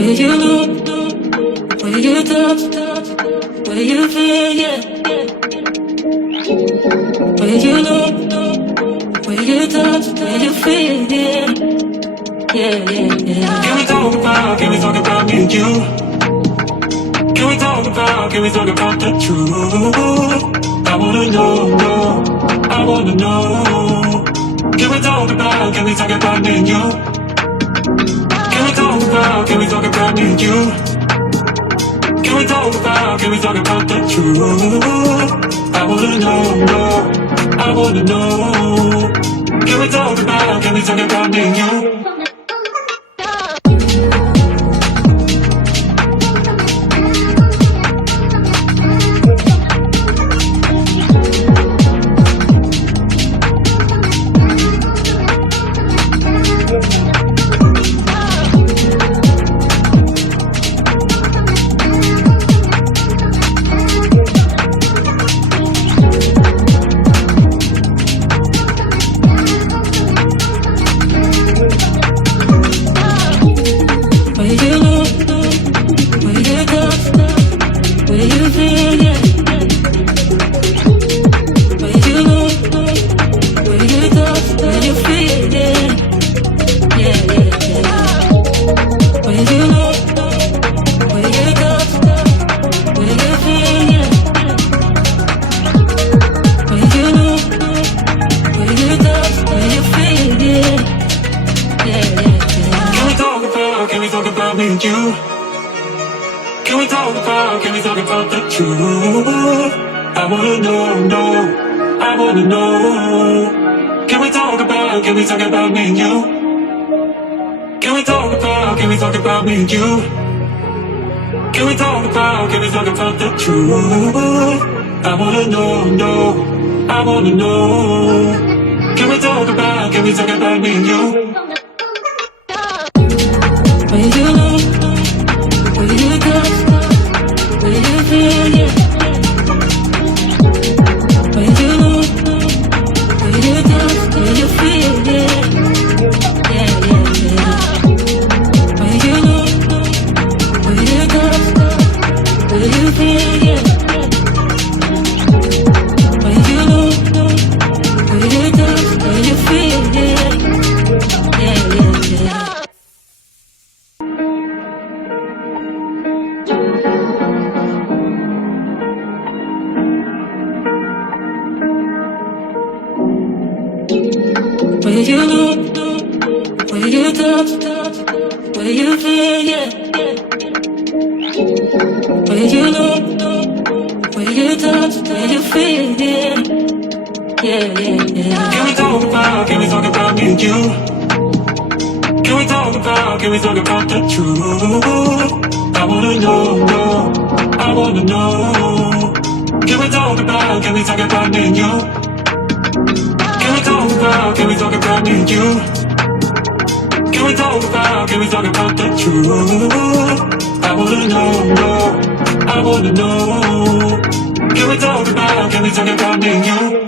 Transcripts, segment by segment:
Where you look, where you touch, where you feel, yeah. Where you look, where you touch, where you feel, yeah. Yeah, yeah, yeah. Can we talk about me and you? Can we talk about the truth? I wanna know, I wanna know. Can we talk about me and you? Can we talk about me and you? Can we talk about the truth? I wanna know, I wanna know. Can we talk about me and you? Where you look, where you touch, where you feel, yeah. Where you look, where you touch, where you feel, yeah. Yeah, yeah, yeah. Can we talk about me and you? Can we talk about the truth? I wanna know, I wanna know. Can we talk about me and you? Can we talk about me and you? Can we talk about the truth? I wanna know, I wanna know. Can we talk about me and you?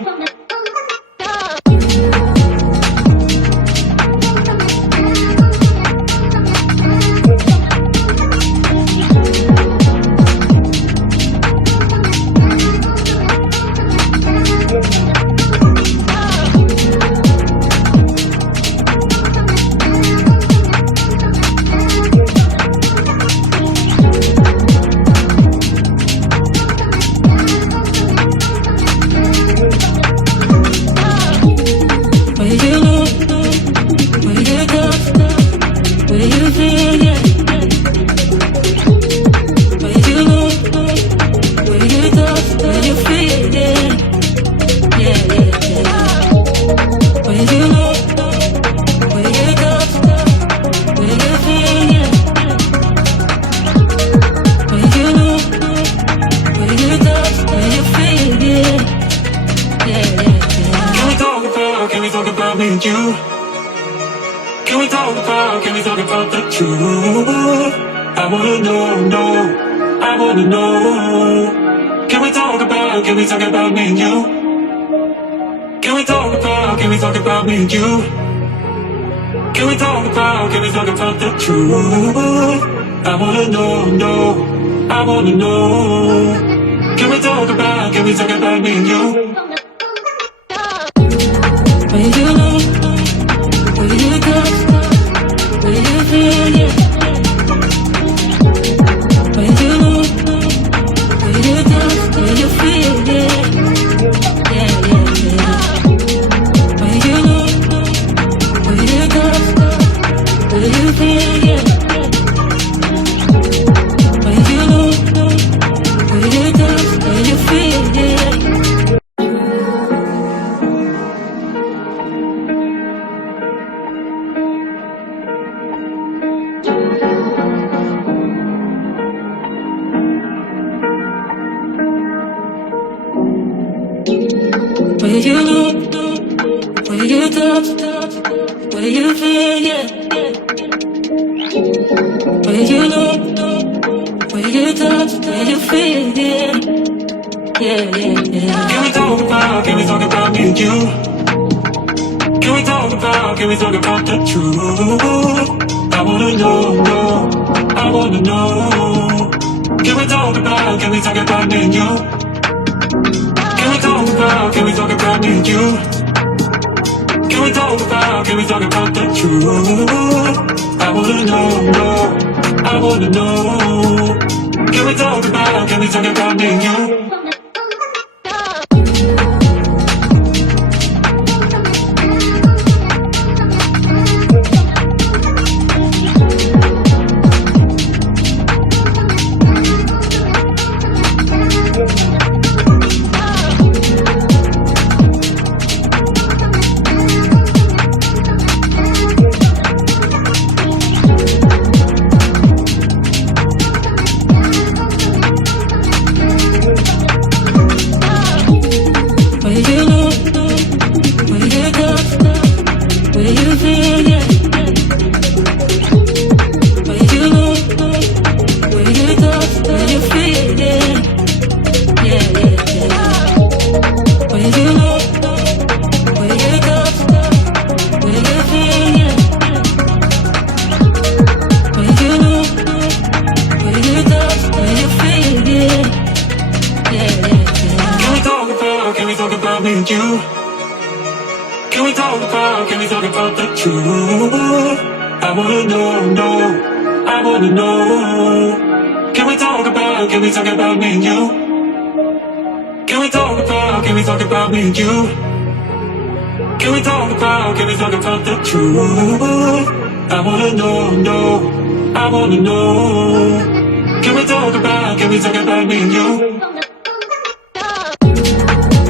I wanna know. I wanna know. Can we talk about me and you? Will you know? Will you touch? Will you feel it? Will you know? Will you touch? Will you feel it? Yeah. Will you know? Will you touch? Will you feel it? Will you know? Will you touch? Will you feel it? Will you know? Will you touch? Will you feel it? Will you know? Will you touch? Will you feel it? Yeah. Can we talk about me and you? Can we talk about the truth? I wanna know. I wanna know. Can we talk about me and you? Can we talk about me and you? Can we talk about the truth? I wanna know. I wanna know. Can we talk about me and you? Will you know? Will you touch? Will you feel it? Will you know? Will you touch? Will you feel it? Yeah. Will you know? Will you touch? Will you feel it? Will you know? Will you touch? Will you feel it? Yeah. Can we talk about me and you? Can we talk about the truth? I wanna know. I wanna know. Can we talk about me and you? Can we talk about me and you? Can we talk about the truth? I wanna know. I wanna know. Can we talk about me and you?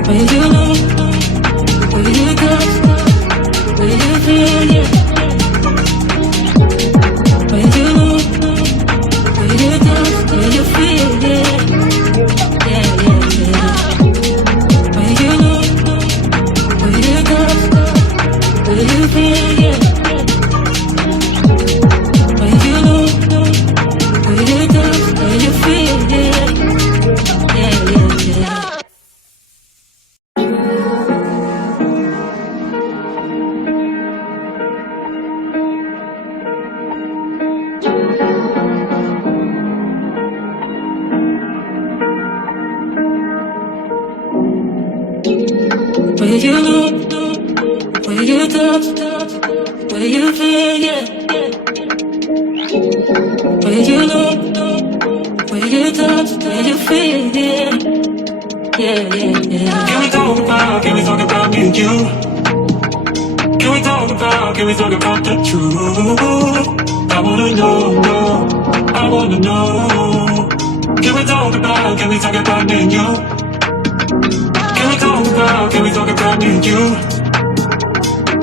Will you know? Will you touch? Will you feel it? Will you know? Will you touch? Will you feel it? Yeah. Will you know? Will you touch? Will you feel it? Will you know? Will you touch? Will you feel it? Yeah. Will you know? Will you touch? Will you feel it? Will you know? Will you touch? Will you feel it? Yeah. Can we talk about me and you? Can we talk about the truth? I wanna know. I wanna know. Can we talk about me and you? Can we talk about me and you?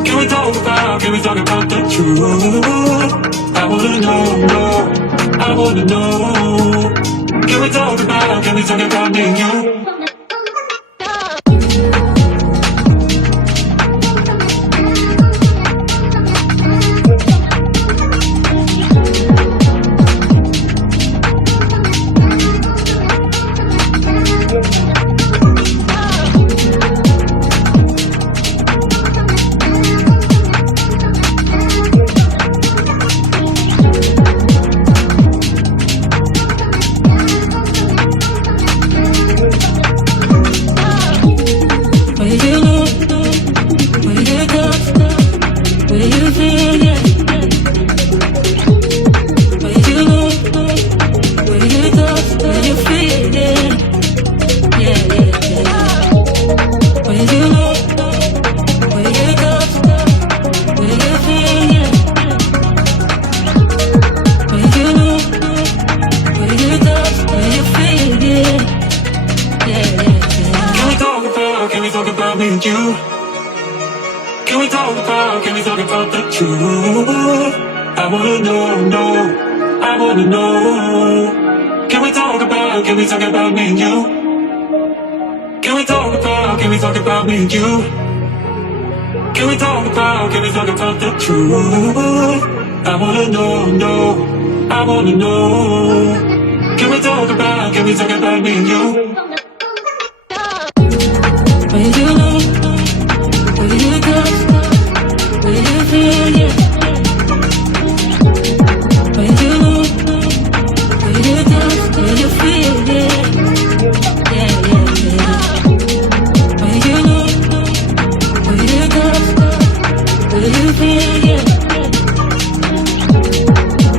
Can we talk about the truth? I wanna know. I wanna know. Can we talk about me and you? truth. I wanna know, I wanna know. Can we talk about me and you? Can we talk about me and you? Can we talk about the truth? I wanna know, I wanna know. Can we talk about me and you? Will you know? Will you touch? Will you feel it? Will you know? Will you touch? Will you feel it? Yeah, yeah, yeah. Will you know? Will you touch? Will you feel it?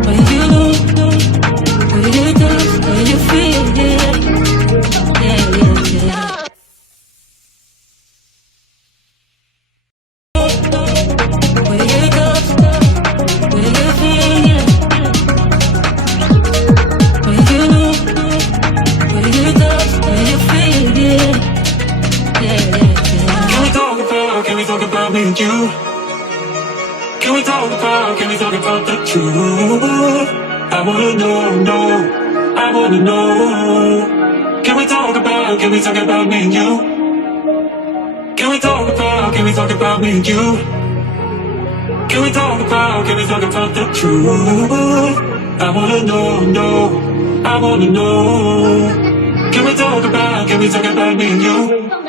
Will you know? Will you touch? Will you feel it? Yeah, yeah, yeah. Will you touch? Will you feel it? Will you know? Will you touch? Will you feel it? Yeah, yeah, yeah. Can we talk about me and you? Can we talk about the truth? I wanna know, I wanna know. Can we talk about me and you? Can we talk about me and you? Can we talk about the truth? I wanna know, I wanna know. Can we talk about me and you?